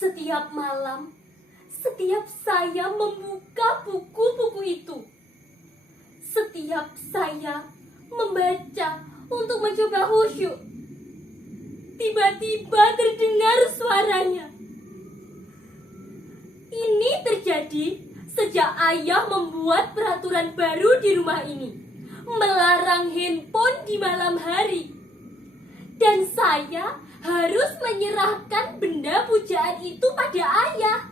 Setiap malam, setiap saya membuka buku-buku itu, setiap saya membaca untuk mencoba khusyuk, tiba-tiba terdengar suaranya. Ini terjadi sejak ayah membuat peraturan baru di rumah ini, melarang handphone di malam hari. Dan saya harus menyerahkan benda pujaan itu pada ayah.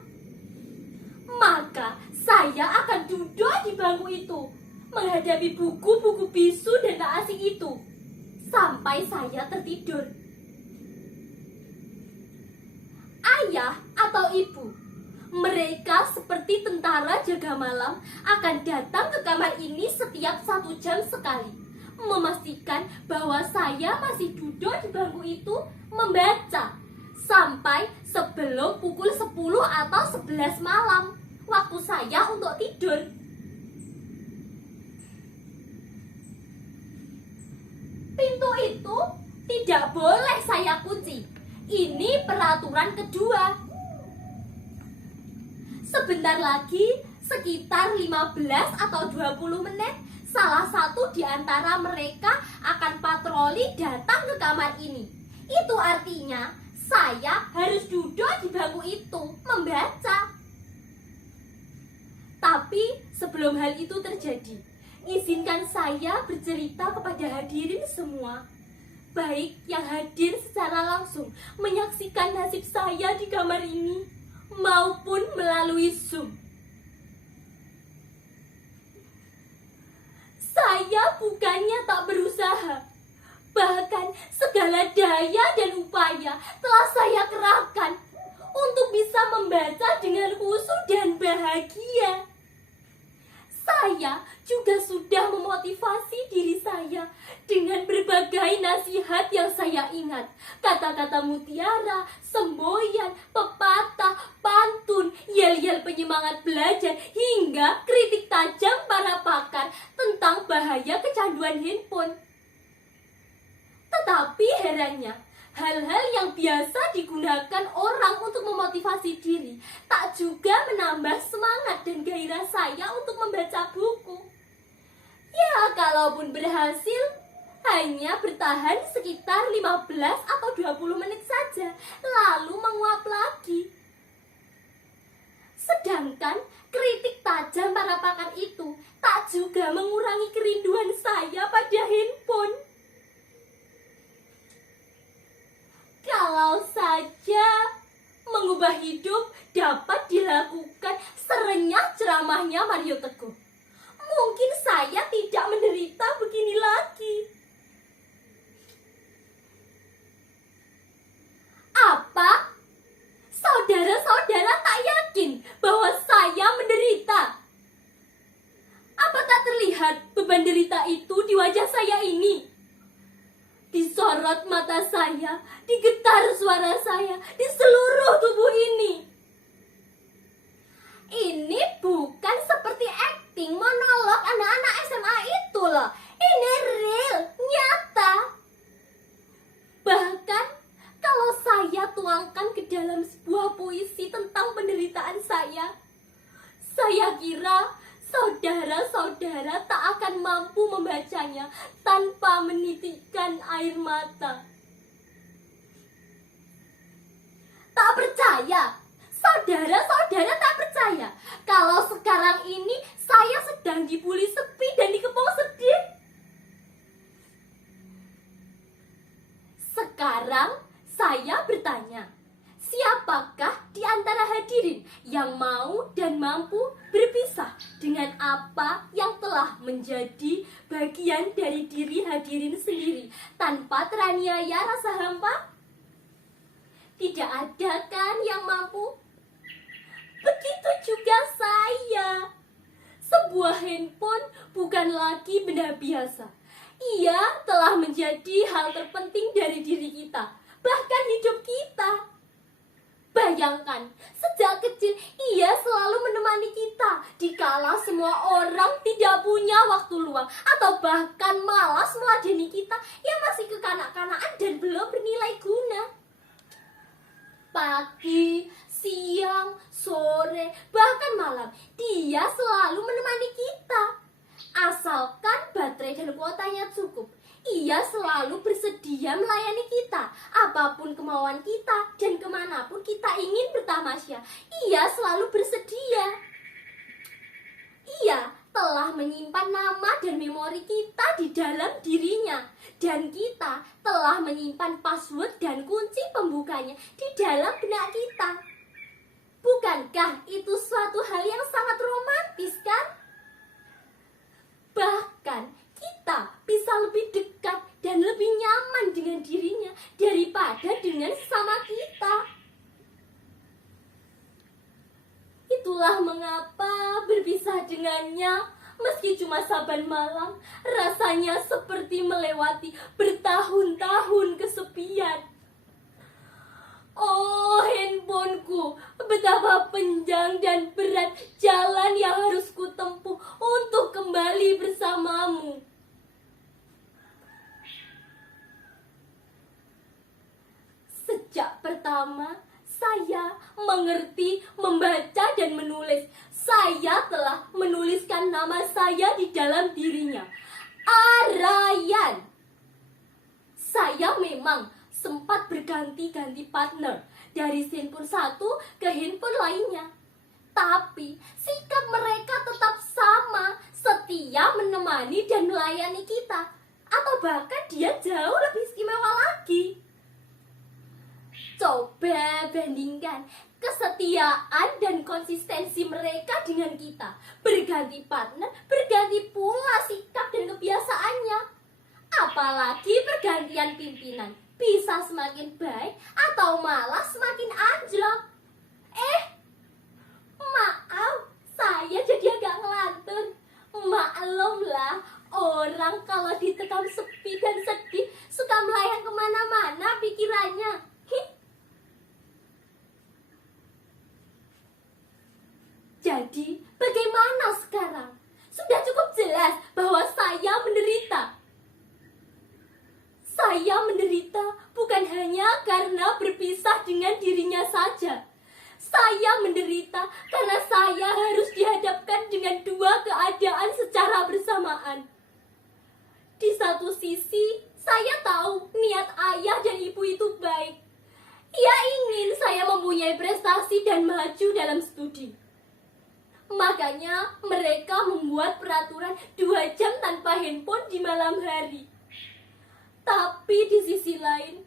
Maka saya akan duduk di bangku itu, menghadapi buku-buku bisu dan tak asing itu, sampai saya tertidur. Ayah atau ibu, mereka seperti tentara jaga malam, akan datang ke kamar ini setiap 1 jam sekali, memastikan bahwa saya masih duduk di bangku itu membaca sampai sebelum pukul 10 atau 11 malam, waktu saya untuk tidur. Pintu itu tidak boleh saya kunci. Ini peraturan kedua. Sebentar lagi, sekitar 15 atau 20 menit, salah satu di antara mereka akan patroli datang ke kamar ini. Itu artinya saya harus duduk di bangku itu membaca. Tapi sebelum hal itu terjadi, izinkan saya bercerita kepada hadirin semua, baik yang hadir secara langsung menyaksikan nasib saya di kamar ini, maupun melalui Zoom. Saya bukannya tak berusaha, bahkan segala daya dan upaya telah saya kerahkan untuk bisa membaca dengan khusyuk dan bahagia. Saya juga sudah memotivasi diri saya dengan berbagai nasihat yang saya ingat. Kata-kata mutiara, semboyan, pepatah, pantun, yel-yel penyemangat belajar, hingga kritik tajam para pakar tentang bahaya kecanduan handphone. Tetapi herannya, hal-hal yang biasa digunakan orang untuk memotivasi diri tak juga menambah semangat dan gairah saya untuk membaca buku. Ya, kalaupun berhasil, hanya bertahan sekitar 15 atau 20 menit saja, lalu menguap lagi. Sedangkan kritik tajam para pakar itu tak juga mengurangi kerinduan saya pada handphone. Kalau saja mengubah hidup dapat dilakukan serenyah ceramahnya Mario Teguh, mungkin saya tidak menderita begini lagi. Apa? Saudara-saudara tak yakin bahwa saya menderita? Apa tak terlihat beban derita itu di wajah saya ini? Disorot mata saya, digetar suara saya, di seluruh tubuh ini. Ini bukan seperti akting monolog anak-anak SMA itu loh. Ini real, nyata. Bahkan kalau saya tuangkan ke dalam sebuah puisi tentang penderitaan saya kira saudara-saudara tak akan mampu membacanya tanpa menitikkan air mata. Tak percaya? Saudara-saudara tak percaya kalau sekarang ini saya sedang dibuli sepi dan dikepung sedih? Sekarang saya bertanya, siapakah di antara hadirin yang mau dan mampu berpisah dengan apa yang telah menjadi bagian dari diri hadirin sendiri tanpa teraniaya rasa hampa? Tidak ada kan yang mampu? Begitu juga saya. Sebuah handphone bukan lagi benda biasa. Ia telah menjadi hal terpenting dari diri kita, bahkan hidup kita. Bayangkan, sejak kecil ia selalu menemani kita dikala semua orang tidak punya waktu luang atau bahkan malas meladeni kita yang masih kekanak-kanakan dan belum bernilai guna. Pagi, siang, sore, bahkan malam. Dia selalu menemani kita. Asalkan baterai dan kuotanya cukup, ia selalu bersedia melayani kita. Apapun kemauan kita dan kemanapun kita ingin bertamasya, ia selalu bersedia. Ia telah menyimpan nama dan memori kita di dalam dirinya, dan kita telah menyimpan password dan kunci pembukanya di dalam benak kita. Bukankah itu suatu hal yang sangat romantis, kan? Bahkan kita bisa lebih dekat dan lebih nyaman dengan dirinya daripada dengan sesama kita. Itulah mengapa berpisah dengannya, meski cuma saban malam, rasanya seperti melewati bertahun-tahun kesepian. Oh, handphoneku, betapa panjang dan berat jalan yang harus kutempuh untuk kembali bersamamu. Sejak pertama saya mengerti, membaca dan menulis, saya telah menuliskan nama saya di dalam dirinya. Arayan. Saya memang sempat berganti-ganti partner dari handphone satu ke handphone lainnya. Tapi sikap mereka tetap sama, setia menemani dan melayani kita. Atau bahkan dia jauh lebih istimewa lagi. Coba bandingkan kesetiaan dan konsistensi mereka dengan kita. Berganti partner, berganti pula sikap dan kebiasaannya. Apalagi pergantian pimpinan, bisa semakin baik atau malah semakin anjlok. Maaf, saya jadi agak ngelantur. Maklumlah, orang kalau ditekam sepi dan sedih suka melayang kemana-mana pikirannya. Jadi, bagaimana sekarang? Sudah cukup jelas bahwa saya menderita. Saya menderita bukan hanya karena berpisah dengan dirinya saja. Saya menderita karena saya harus dihadapkan dengan dua keadaan secara bersamaan. Di satu sisi, saya tahu niat ayah dan ibu itu baik. Ia ingin saya mempunyai prestasi dan maju dalam studi. Makanya mereka membuat peraturan 2 jam tanpa handphone di malam hari. Tapi di sisi lain,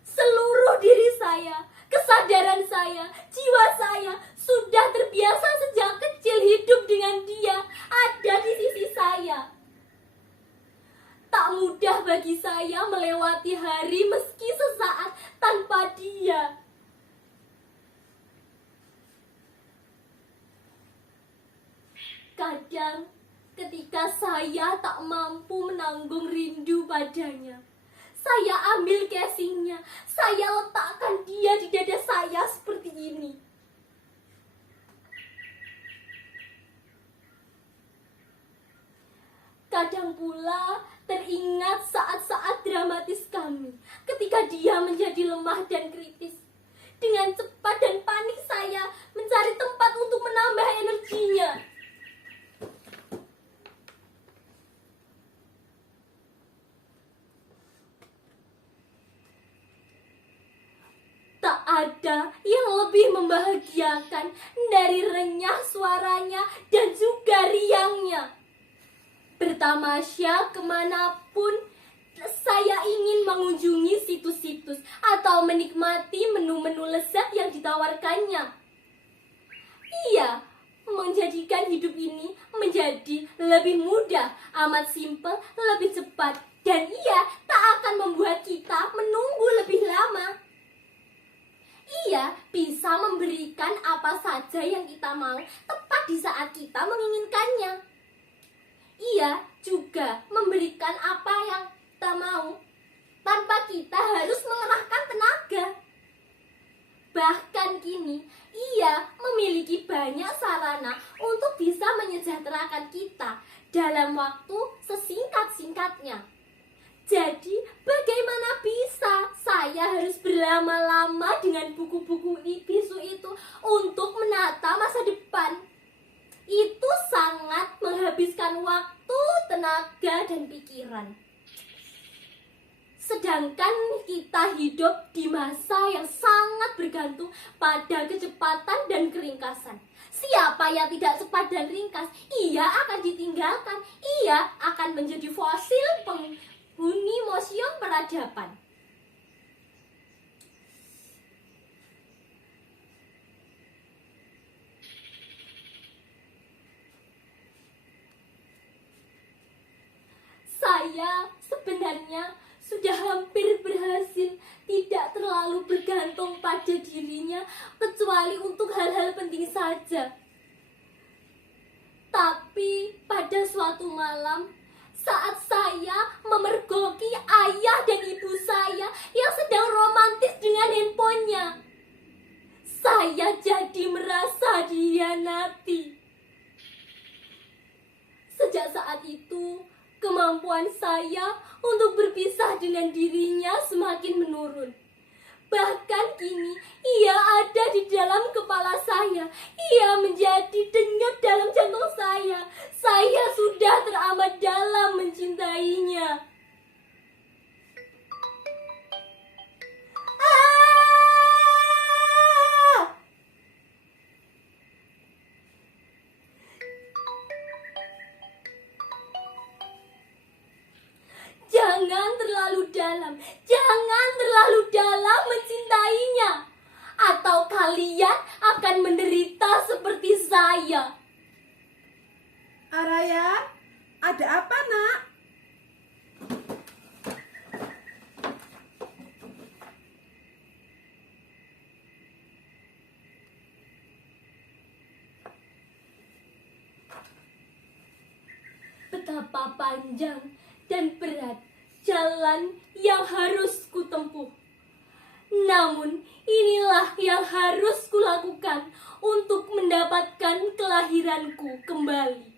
seluruh diri saya, kesadaran saya, jiwa saya sudah terbiasa sejak kecil hidup dengan dia, ada di sisi saya. Tak mudah bagi saya melewati hari meski sesaat tanpa dia. Kadang ketika saya tak mampu menanggung rindu padanya, saya ambil casingnya, saya letakkan dia di dada saya seperti ini. Kadang pula teringat saat-saat dramatis kami ketika dia menjadi lemah dan kritis. Dengan cepat dan panik saya mencari tempat untuk menambah energinya. Tak ada yang lebih membahagiakan dari renyah suaranya dan juga riangnya. Bertamasya kemanapun saya ingin mengunjungi situs-situs atau menikmati menu-menu lezat yang ditawarkannya. Ia menjadikan hidup ini menjadi lebih mudah, amat simpel, lebih cepat, dan ia tak akan membuat kita menunggu lebih lama. Ia bisa memberikan apa saja yang kita mau tepat di saat kita menginginkannya. Ia juga memberikan apa yang kita mau tanpa kita harus mengerahkan tenaga. Bahkan kini, ia memiliki banyak sarana untuk bisa menyejahterakan kita dalam waktu sesingkat-singkatnya. Jadi, bagaimana bisa saya harus berlama-lama dengan buku-buku bisu itu Sedangkan kita hidup di masa yang sangat bergantung pada kecepatan dan keringkasan. Siapa yang tidak cepat dan ringkas, ia akan ditinggalkan. Ia akan menjadi fosil penghuni museum peradaban. Saya sebenarnya sudah hampir berhasil tidak terlalu bergantung pada dirinya, kecuali untuk hal-hal penting saja. Tapi pada suatu malam, saat saya memergoki ayah dan ibu saya yang sedang romantis dengan handphonenya, saya jadi merasa dihianati. Sejak saat itu, kemampuan saya untuk berpisah dengan dirinya semakin menurun. Bahkan kini ia ada di dalam kepala saya. Ia menjadi denyut dalam jantung saya. Saya sudah teramat dalam mencintainya. Jangan terlalu dalam mencintainya, atau kalian akan menderita seperti saya. Araya, ada apa, Nak? Betapa panjang dan berat jalan yang harus kutempuh. Namun inilah yang harus kulakukan untuk mendapatkan kelahiranku kembali.